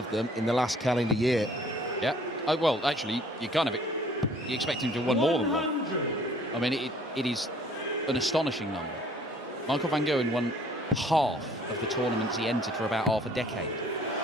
of them in the last calendar year. Yeah. Oh, well, actually, you expect him to have won more than one. I mean, it is an astonishing number. Michael van Gerwen won half of the tournaments he entered for about half a decade.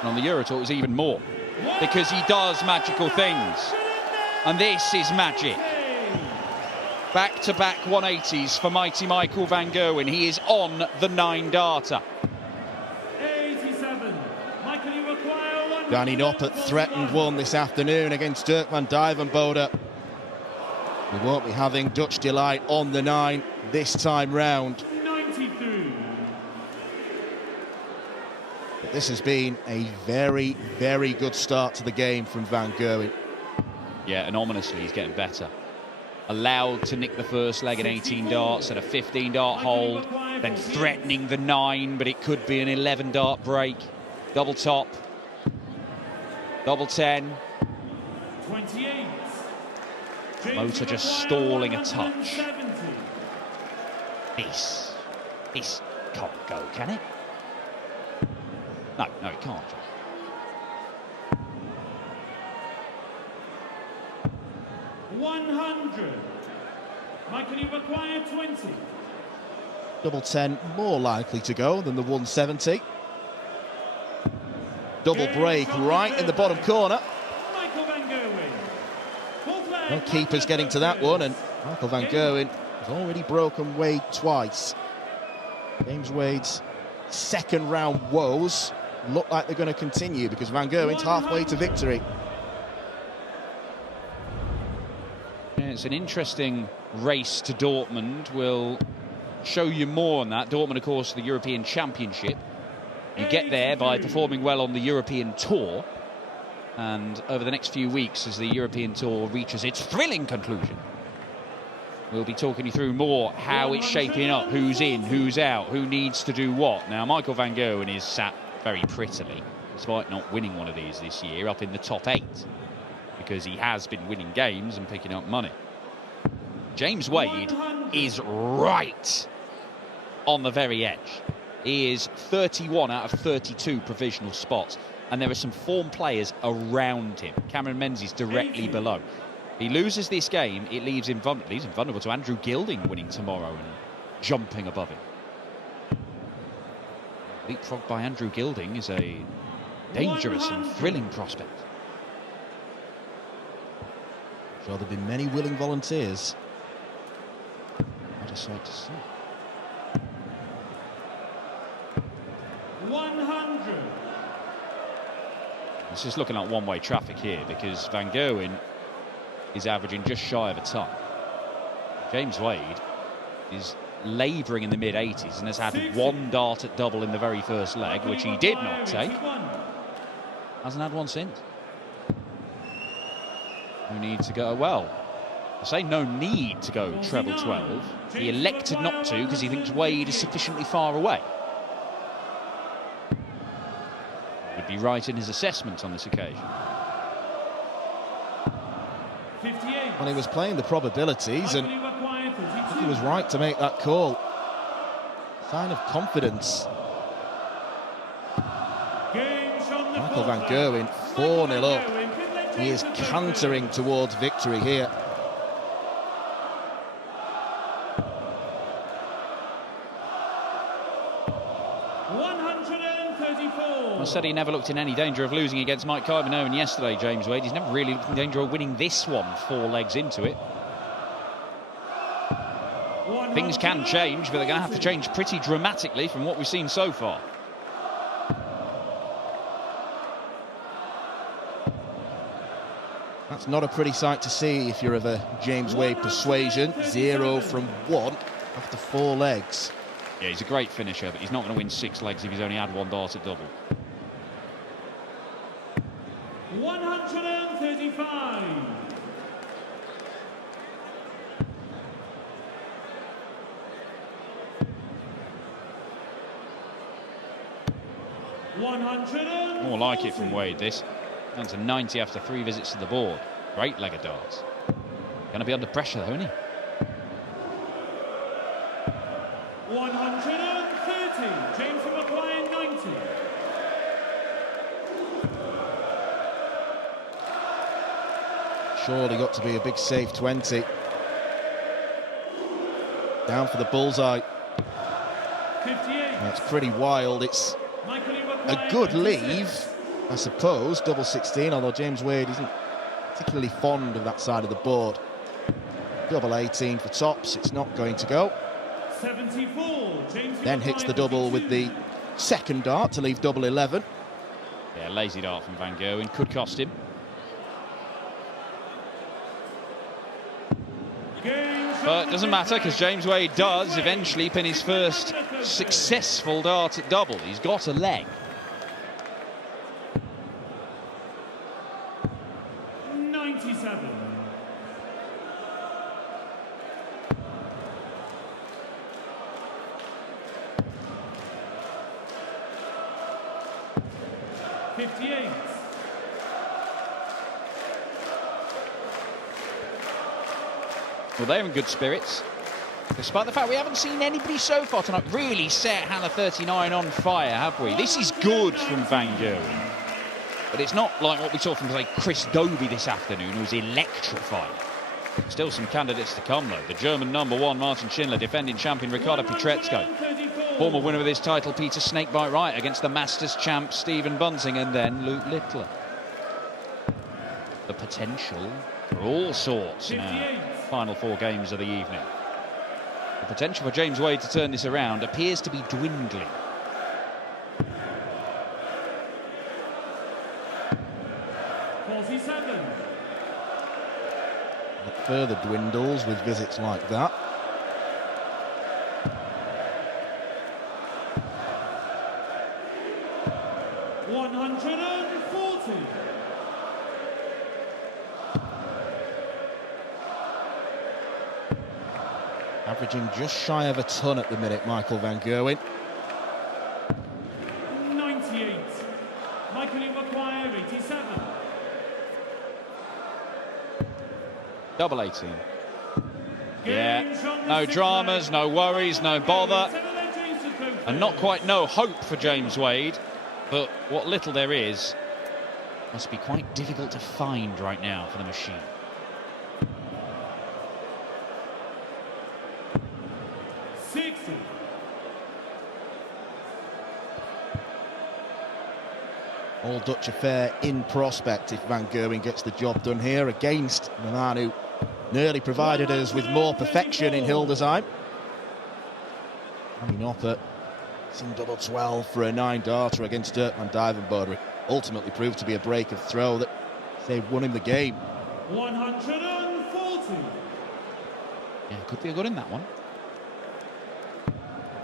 And on the Euro Tour, it was even more. Because he does magical things. And this is magic. Back-to-back 180s for mighty Michael van Gerwen. He is on the 9-darter. 87. Michael, you require one. Danny Noppert threatened one this afternoon against Dirk van Dijvenbode. We won't be having Dutch Delight on the 9 this time round. 93. But this has been a very, very good start to the game from van Gerwen. Yeah, and ominously, he's getting better. Allowed to nick the first leg at 18 darts at a 15-dart hold, then threatening the 9, but it could be an 11-dart break. Double top, double 10. 28. Motor just stalling a touch. This can't go, can it? No, it can't. 100. Michael, you require 20. Double 10 more likely to go than the 170. Double break right in the bottom corner. Michael van Gerwen. No keepers getting to that one, and Michael van Gerwen has already broken Wade twice. James Wade's second round woes look like they're going to continue because van Gerwen's halfway to victory. It's an interesting race to Dortmund. We'll show you more on that. Dortmund, of course, the European Championship. You get there by performing well on the European Tour. And over the next few weeks, as the European Tour reaches its thrilling conclusion, we'll be talking you through more how it's shaping up, who's in, who's out, who needs to do what. Now, Michael van Gerwen is sat very prettily, despite not winning one of these this year, up in the top 8. Because he has been winning games and picking up money. James Wade is right on the very edge. He is 31 out of 32 provisional spots, and there are some form players around him. Cameron Menzies directly below. He loses this game, it leaves him vulnerable to Andrew Gilding winning tomorrow and jumping above him. Leapfrog by Andrew Gilding is a dangerous and thrilling prospect. Well, there have been many willing volunteers. What a sight to see. 100. It's just looking like one-way traffic here because van Gerwen is averaging just shy of a ton. James Wade is labouring in the mid-80s and has had one dart at double in the very first leg, which he did not take. Hasn't had one since. No need to go, well, I say no need to go treble 12. He elected not to because he thinks Wade is sufficiently far away. Would be right in his assessment on this occasion. 58. Well, he was playing the probabilities and I think he was right to make that call. Sign of confidence. Michael van Gerwen 4-0 up. He is cantering towards victory here. I said he never looked in any danger of losing against Mike Carbonone yesterday, James Wade. He's never really looked in danger of winning this one 4 legs into it. Things can change, but they're going to have to change pretty dramatically from what we've seen so far. That's not a pretty sight to see if you're of a James Wade persuasion. 0 from 1 after 4 legs. Yeah, he's a great finisher, but he's not going to win 6 legs if he's only had 1 dart at double. 135. 100. More like it from Wade, this. Down to 90 after 3 visits to the board. Great leg of darts. Going to be under pressure, though, isn't he? 130. James from McLean, 90. surely got to be a big safe 20. Down for the bullseye. 58. That's pretty wild. It's Michael a good leave, I suppose, double 16, although James Wade isn't particularly fond of that side of the board. Double 18 for tops, it's not going to go. 74. James Then hits the double with the second dart to leave double 11. Yeah, lazy dart from Van Gerwen, could cost him. But it doesn't matter, because James Wade does eventually pin his first successful dart at double. He's got a leg. 97. Well, they're in good spirits, despite the fact we haven't seen anybody so far tonight really set Hannah 39 on fire, have we? This is good from Van Gerwen, but it's not like what we saw from, say, Chris Dobie this afternoon, who was electrifying. Still some candidates to come, though. The German #1, Martin Schindler, defending champion Ricardo Pietrezco, former winner of this title, Peter Snakebite Wright, against the Masters champ Stephen Bunting, and then Luke Littler. The potential for all sorts in our final 4 games of the evening. The potential for James Wade to turn this around appears to be dwindling. It further dwindles with visits like that. Averaging just shy of a ton at the minute, Michael Van Gerwen. 98. Michael Iwakwaya, 87. Double 18. Yeah, no dramas, no worries, no bother. And not quite no hope for James Wade, but what little there is must be quite difficult to find right now for the machine. 60. All Dutch affair in prospect if Van Gerwen gets the job done here against the man who nearly provided us with more perfection in Hildesheim. Annie Nopper seen double 12 for a 9-darter against Dirk van Dijvenbode. Ultimately proved to be a break of throw that saved won him the game. 140. Yeah, could be a good in that one.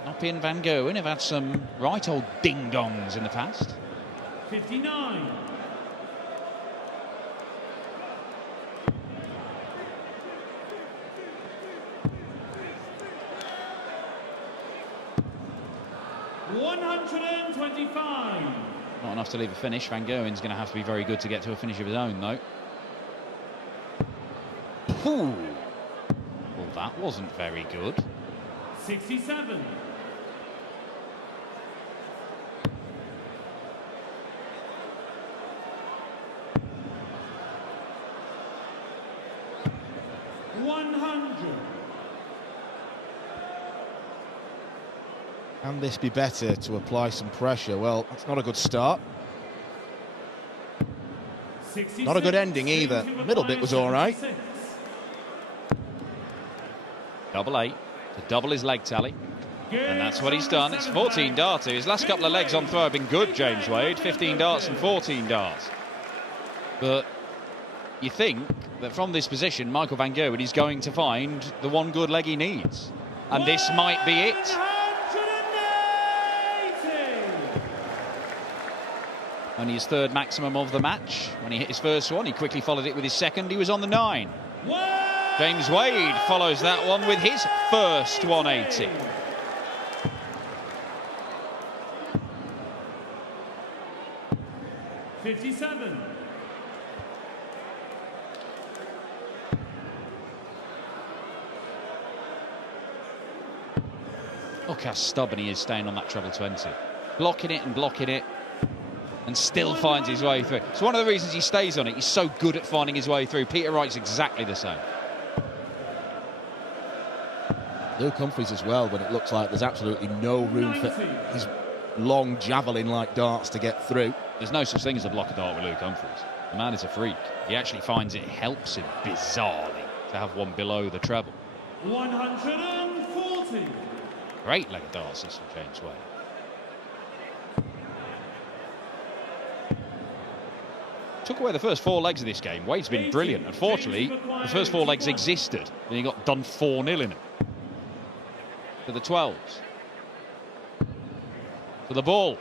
Noppy and Van Gerwen have had some right old ding-dongs in the past. 59. Not enough to leave a finish. Van Gerwen's going to have to be very good to get to a finish of his own, though. Ooh. Well, that wasn't very good. 67. Can this be better to apply some pressure? Well, that's not a good start. Not a good ending either. Middle bit was all right. Double 8 to double his leg tally. And that's what he's done. It's 14 darts. His last couple of legs on throw have been good, James Wade. 15 darts and 14 darts. But you think that from this position, Michael Van Gerwen is going to find the one good leg he needs. And this might be it. Only his third maximum of the match. When he hit his first one, he quickly followed it with his second. He was on the 9. James Wade follows that one with his first 180. '57. Look how stubborn he is staying on that treble 20. Blocking it and blocking it. and still finds his way through. It's one of the reasons he stays on it. He's so good at finding his way through. Peter Wright's exactly the same. Luke Humphries as well, when it looks like there's absolutely no room for his long javelin-like darts to get through. There's no such thing as a blocker dart with Luke Humphries. The man is a freak. He actually finds it helps him, bizarrely, to have one below the treble. 140. Great leg of darts, this from James Wade. Took away the first 4 legs of this game. Wade's been brilliant. Unfortunately, the first 4 legs existed, and he got done 4-0 in it. To the 12s. To the ball.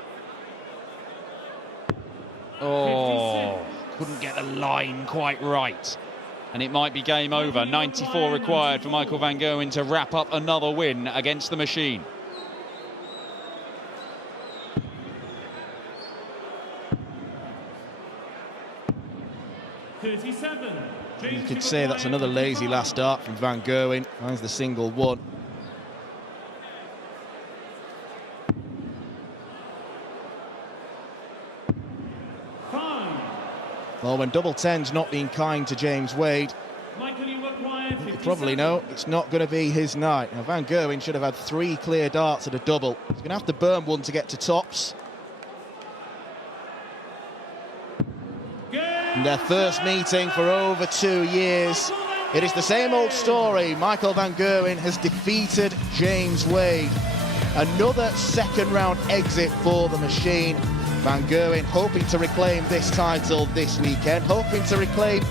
Oh, couldn't get the line quite right. And it might be game over. 94 required for Michael van Gerwen to wrap up another win against the machine. You could say that's another lazy last dart from van Gerwen. Finds the single one. Well, when double 10's not being kind to James Wade, you probably know it's not going to be his night. Now, van Gerwen should have had 3 clear darts at a double. He's going to have to burn one to get to tops. And their first meeting for over 2 years. It is the same old story. Michael van Gerwen has defeated James Wade. Another second round exit for the machine. Van Gerwen hoping to reclaim this title this weekend, hoping to reclaim